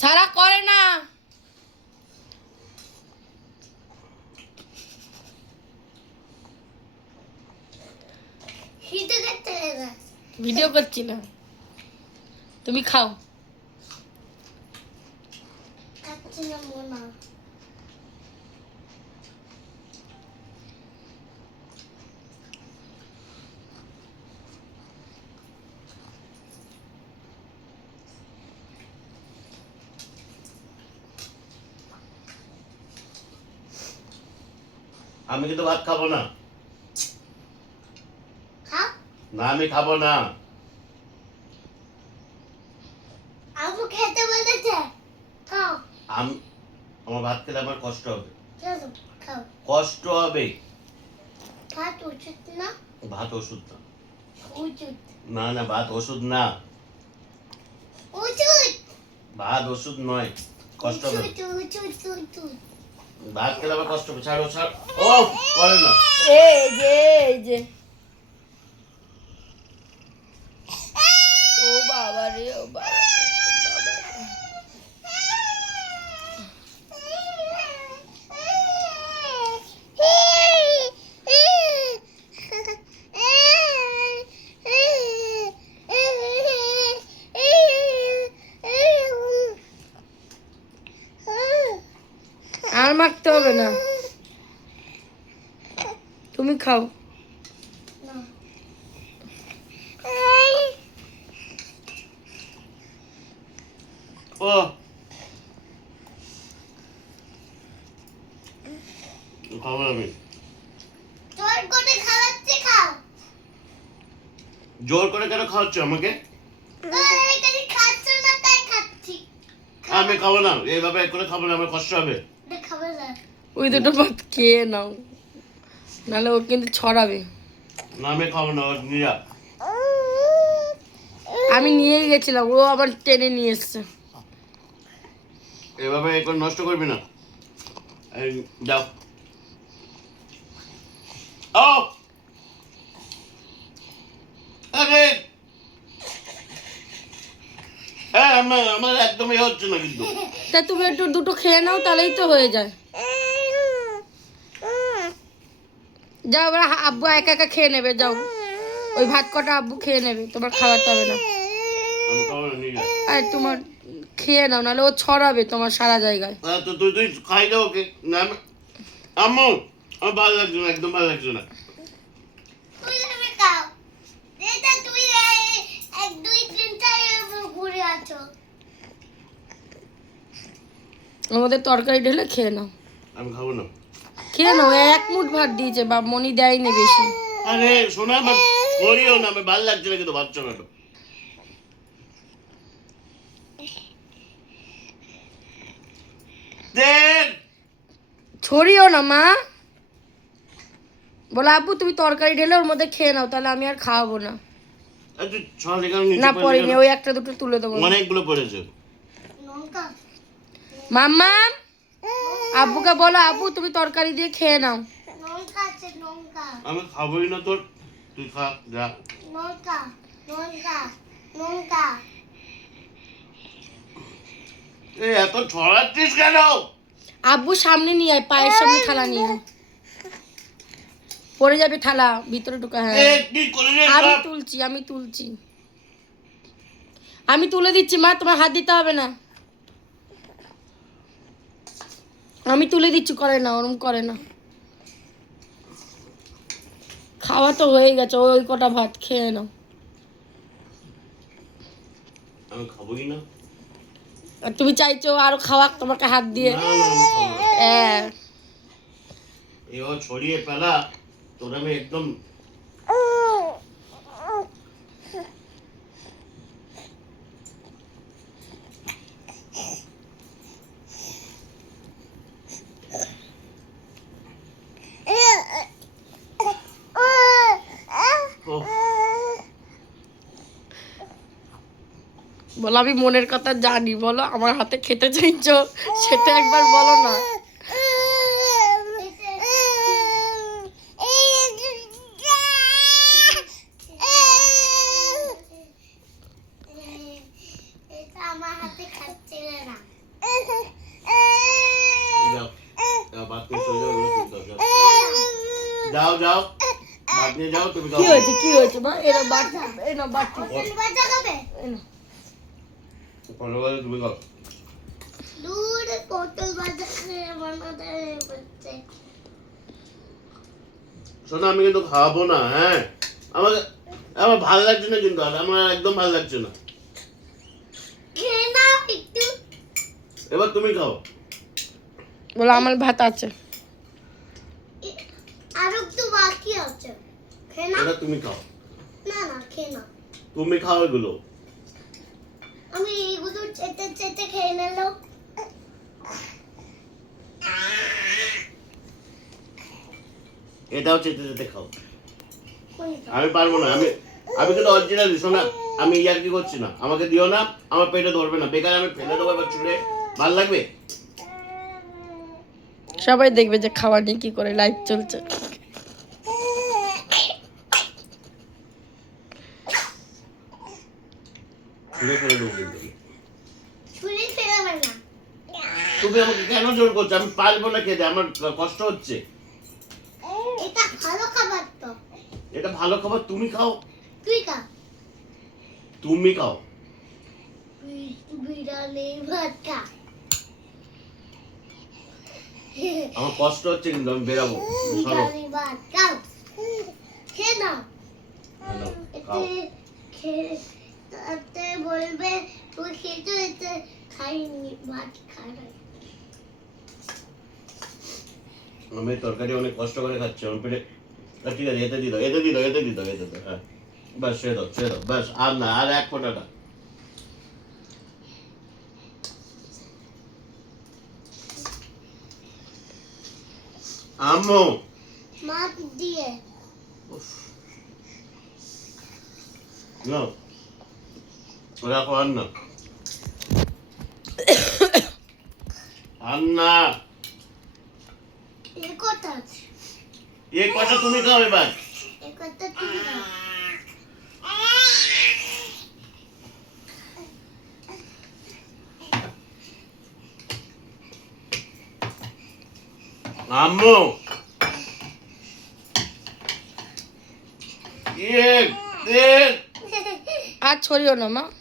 সারা করে না। ভিডিও করছি না, তুমি খাও। আমি কিন্তু ভাত খাবো না। না আমি খাবো না। আবু খেতে বলেছে, খাও। আমার ভাত খেলে আমার কষ্ট হবে। খাও। কষ্ট হবে। ভাত ওষুধ না? ভাত ওষুধ না। ওষুধ। না না, ভাত ওষুধ না। ওষুধ। ভাত ওষুধ নয়, কষ্ট হবে। ভাত খেলে আমার কষ্ট হবে। ছাড়ো ছাড়ো। ও করে না। এই যে ও বাবা রে, ও বাবা রে, ও বাবা রে। আর মাখতে হবে না, তুমি খাও। ও খাবো আমি। জোর করে খাওয়াচ্ছে, খাও। জোর করে কেন খাওয়াচ্ছ আমাকে? খাচ্ছ না তাই খাচ্ছি। আমি খাবো না, এইভাবে করে খাবো না, আমার কষ্ট হবে। খাবে না। ওই দুটো ভাত খেয়ে নাও, নাহলে ও কিন্তু ছড়াবে। না আমি খাবো না, নিরা। আমি নিয়ে গেছিলাম, ও আবার টেনে নিয়ে এসছে। এভাবে করে নষ্ট করবি না। এই যাও। ও আরে হ্যাঁ, আমার একদমই হচ্ছে না কিন্তু। তা তুমি একটু দুটো খেয়ে নাও, তাহলেই তো হয়ে যায়। যাও এবার, আব্বু একা একা খেয়ে নেবে, যাও। ওই ভাত কটা আব্বু খেয়ে নেবে, তোমার খাওয়াতে হবে না। আমি খাবো না, নিয়ে যা। আর তোমার খেয়ে নাও, নাহলে ও ছড়াবে তোমার সারা জায়গায়। তো তুই খাই দাও ওকে। না আম্মু, আমার ভালো লাগছে না, একদম ভালো লাগছে না। তুই আমি খাও। এটা তুই 1 2 3 4 ঘুরে আছো। আমাদের তরকারি ঢেলে খেয়ে নাও। আমি খাবো না। খেয়ে নাও, এক মুঠ ভাত দিয়েছে, বাপ মনি দেয়নি বেশি। আরে শোনা, আমার করিও না, আমার ভালো লাগছে না কিন্তু বাচ্চা না। দেখ ছড়িও না মা। বলো আব্বু তুমি তরকারি ঢেলে ওর মধ্যে খেয়ে নাও, তাহলে আমি আর খাওয়াবো না। তুই ছড়ে কেন নিচে না পড়ে পড়েনি, কেন? ওই একটা দুটো তুলে দেবো। অনেকগুলো পড়েছে। লঙ্কা। মাম্মা, আব্বুকে বলো আব্বু তুমি তরকারি দিয়ে খেয়ে নাও। লঙ্কা আছে, লঙ্কা। আমি খাবোই না তোর, তুই খা যা। লঙ্কা, লঙ্কা, লঙ্কা। এই এত ছড়াচ্ছিস কেন? আব্বু সামনে নিয়ে আয়, পায়ের সামনে থালা নিয়ে আয়। পড়ে যাবে থালা, ভিতরে ঢুকা। হ্যাঁ এ কি করলি আমি সব? তুলছি, আমি তুলে দিচ্ছি মা, তোমার হাত দিতে হবে না। আমি তুলে দিচ্ছি, করে না, ওরম করে না। খাওয়া তো হয়ে গেছে, ওই কটা ভাত খেয়ে নাও। আমি খাবোই না। আর তুমি চাইছো আরো খাওয়াক তোমাকে হাত দিয়ে। না, না, আমি খাবো না। হ্যাঁ এবার ছড়িয়ে ফেলা তোর আমি একদম। ওহ, বলো আমি মনের কথা জানি, বলো আমার হাতে খেতে চাইছো, সেটা একবার বলো না। যাও ভাত নিয়ে যাও তুমি খাও কি হয়েছে মা এরা বাটি পটল ভাজা খাবে পটল ভাজা তুমি খাও দূর পটল ভাজা খেয়ে বানাতে বলছে শোনো আমি কিন্তু খাওয়াবো না হ্যাঁ আমার ভালো লাগছে না কিন্তু আর আমার একদম ভালো লাগছে না খেয়ে নাও একটু এবার তুমি খাও বলো আমার ভাত আছে আর একটু বাকি আছে খেয়ে নাও এটা তুমি খাও না না খেয়ে নাও তুমি খাও এগুলো আমি এইগুলো চেটে চেটে খেয়ে নিলো এটাও চেটে চেটে খাও আমি পারবো না আমি কিন্তু অরিজিনালি শোনা আমি ইয়ার কি করছি না আমাকে দিও না আমার পেটে ধরবে না বেকার আমি ফেলে দেবো এবার ছুঁড়ে ভালো লাগবে সবাই দেখবে যে খাওয়া নিয়ে কি করে লাইভ চলছে ছুঁড়ে ফেলে দেবো কিন্তু ছুরি ফেরাবে না তুমি আমাকে কেন জোর করছো আমি পারবো না খেতে আমার কষ্ট হচ্ছে এটা ভালো খাবার তো এটা ভালো খাবার তুমি খাও তুই খা তুমি খাও বিড়ালে ভাত খা আমার কষ্ট হচ্ছে কিন্তু আমি বেরাবো সরো বিড়ালে ভাত খাও খেয়ে নাও খাও এতে খেয়ে তাতে বলবে তুই খেতে এতে খাইনি ভাত খাই আমি তরকারি অনেক কষ্ট করে খাচ্ছি আমার পেটে ঠিক আছে এতে দিল হ্যাঁ বাস ছেড়ে দাও বাস আর না আর এক ফোঁটা না আম্মু মাছ দিয়ে না রাখো আন্না এ কথা আছে এই কটা তুমি খাও এবার এ কথা তুমি খাও আম্মু এক আর ছড়িও না মা